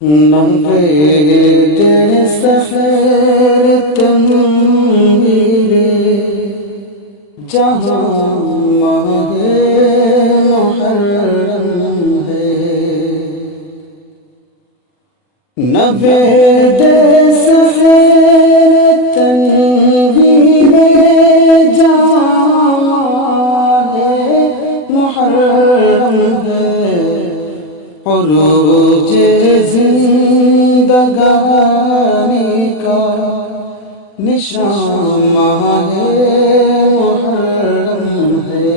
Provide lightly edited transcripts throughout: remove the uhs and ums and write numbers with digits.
نوید سفر تنویر جہاں ماہ محرم ہے، نوید سفر تنویر جہاں ماہ محرم ہے، عروج زندگانی کا نشان ماہ محرم ہے،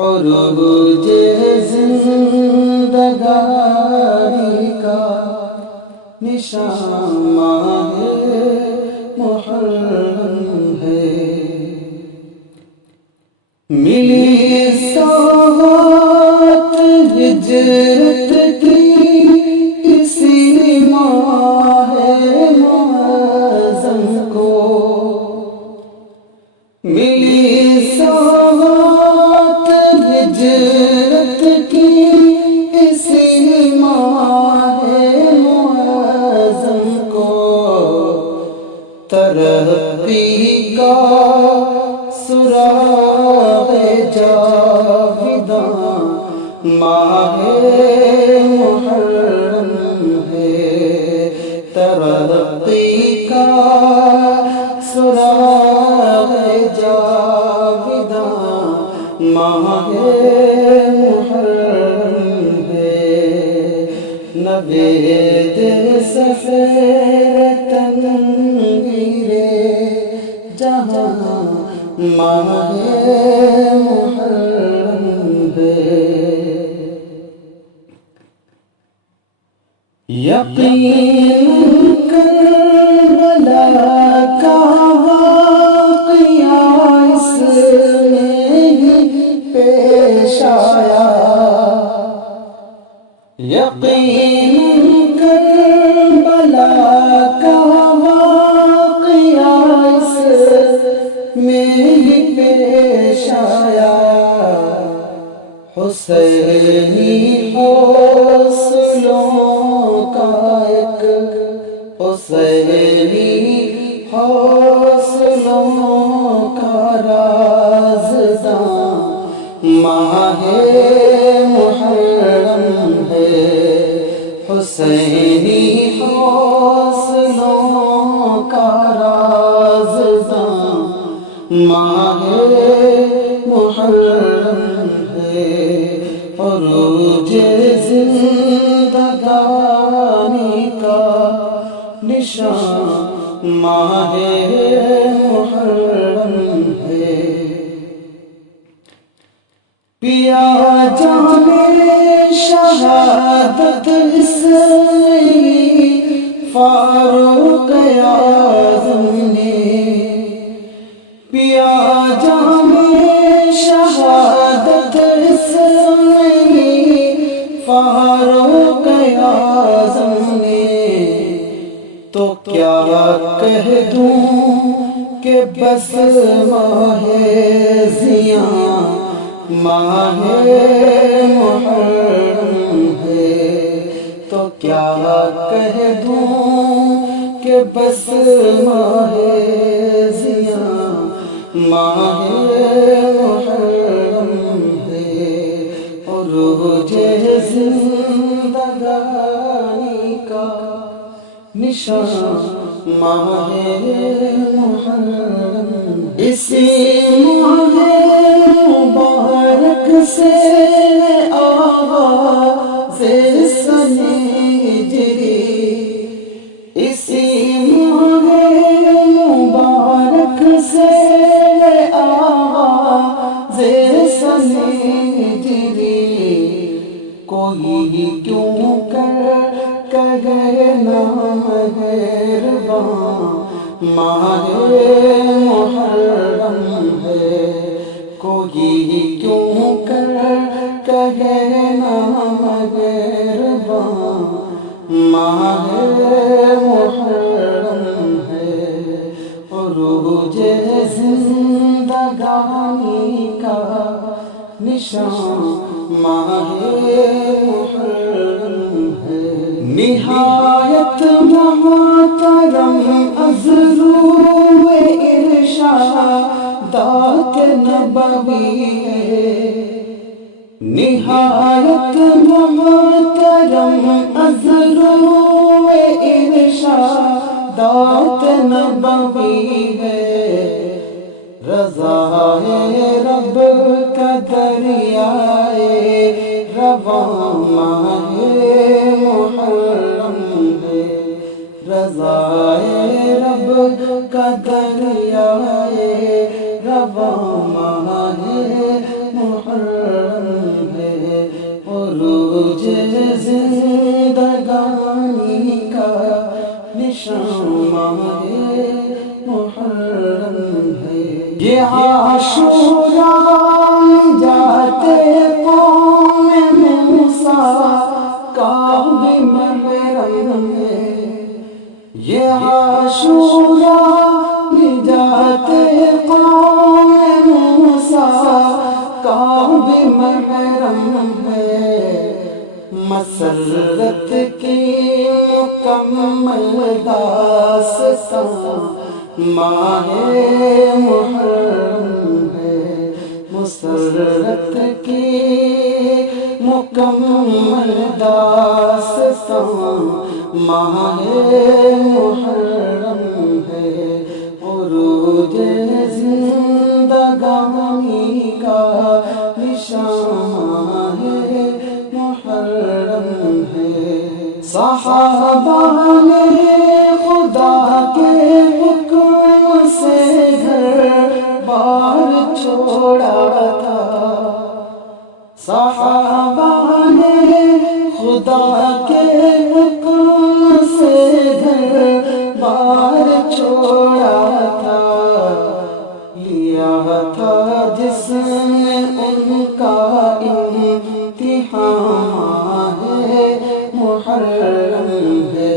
عروج زندگانی کا نشان ماہ محرم ہے۔ ملی سوغات ہجرت کی اسی ماہ معظم کو، ملی سوغات ہجرت کی اسی ماہ معظم کو، ترقی کا سراغ جاویداں ماہ محرم ہے، ترقی کا سراغ جاویداں ماہ محرم ہے، نوید سفر تنویر جہاں ماہ محرم ہے۔ یقین کربلا کا واقعہ اس میں ہی پیش آیا، یقین کربلا کا واقعہ اس میں ہی پیش آیا، حسینی حوصلوں کا ایک، حسینی حوصلوں کا رازداں ماہ محرم ہے، حسینی حوصلوں کا رازداں ماہ محرم ہے، عروج زندگانی کا نشان ماہ محرم ہے۔ پیا جانے شہادت اس فاروق اعظم نے، پیا جانے شہادت اس فاروق اعظم نے، تو کیا کہہ دوں کہ بس ماہ ضیاء ماہ محرم ہے، تو کیا کہہ دوں کہ بس ماہ ضیاء ماہ محرم ہے، عروج زندگانی کا نشان ماہ محرم، اسی ماہ مبارک سے آغاز سنہجری، اسی ماہ مبارک سے آغاز سنہجری، کوئی کیوں کہے نامہرباں ماہ محرم ہے، کوئی کیوں کہے نامہرباں ماہ محرم ہے، عروج زندگانی کا نشان ماہ محرم ہے۔ نہایت محترم از روئے ارشادات نبوی ہے، نہایت محترم از روئے ارشادات نبوی ہے، رضائے رب کا دریائے رواں ماہ محرم ہے، رضائے رب کا دریائے رواں ماہ محرم ہے، عروج زندگانی کا نشان ماہ محرم ہے، یہ عاشوراء جاتے قوم موسیٰ کا بھی محرم ہے، یہ عاشوراء جاتے قوم موسیٰ کا بھی محرم ہے، مسرت کی مکمل داستان ماہ محرم ہے، مسرت کی مکمل داستان ماہ محرم ہے، عروج زندگانی کا نشان محرم ہے، صحابہ نے خدا کے حکم سے گھر بار چھوڑا تھا، صحابہ نے خدا کے حکم سے گھر بار چھوڑا تھا، لیا تھا جس نے ان کا امتحان ہے محرم ہے،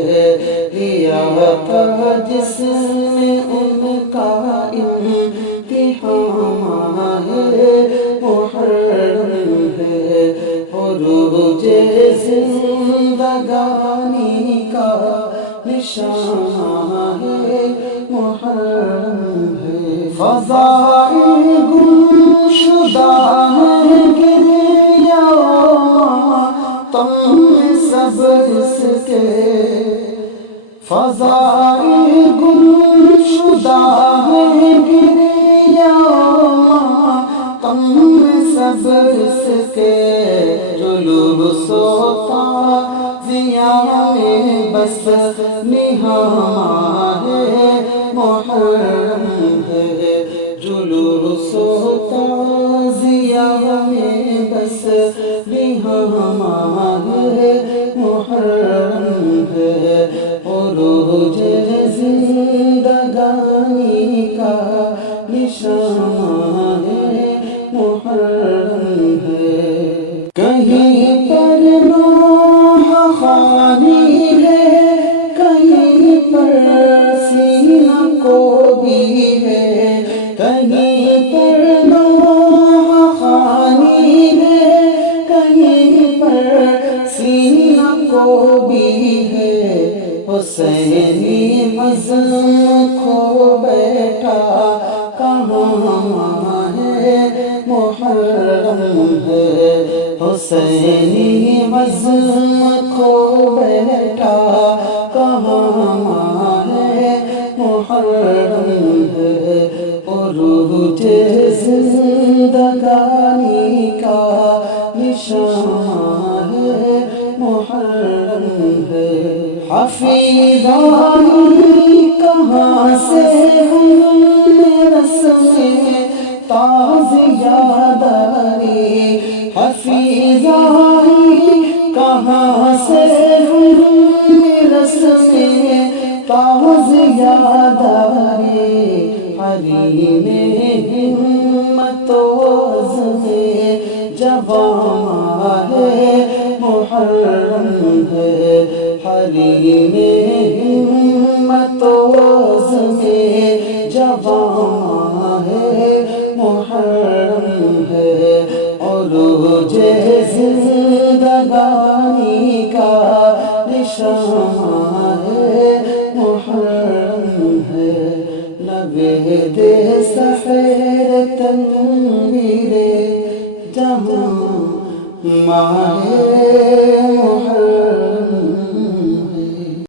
لیا تھا جس نے ان کا امتحان ہے محرم ہے، عروج زندگانی کا نشان ہے محرم ہے، فضائل گمشدہ ہیں گریہ تم سب اس کے، فضائل گمشدہ ہیں گریہ تم سب اس کے، جلوس و تعزیہ میں بس نہاں محرم ہے، جلوس و تعزیہ میں بس نہاں محرم ہے، عروج زندگانی کا نشان محرم ہے، کہیں پر نوح خوانی ہے، کہیں پر سینہ کو بھی ہے، کہیں پر نوح خوانی ہے، کہیں پر سینہ کو بھی ہے، حسینی عزم کھو بیٹھا کہاں ہے محرم ہے، حسینی عزم کھو بیٹھا کہاں ہے محرم ہے، عروج زندگانی کا نشان محرم ہے، حفیظانی کہاں سے ہم رسمیں تعزیہ داری، حفیظانی کہاں سے ہم رسمیں تعزیہ داری، حریم ہمت و عزم جواں ہے محرم ہے، حریم ہمت و عزم جواں ہے محرم ہے، عروج زندگانی کا نشان محرم ہے نوید سحر تنویر جہاں ماہ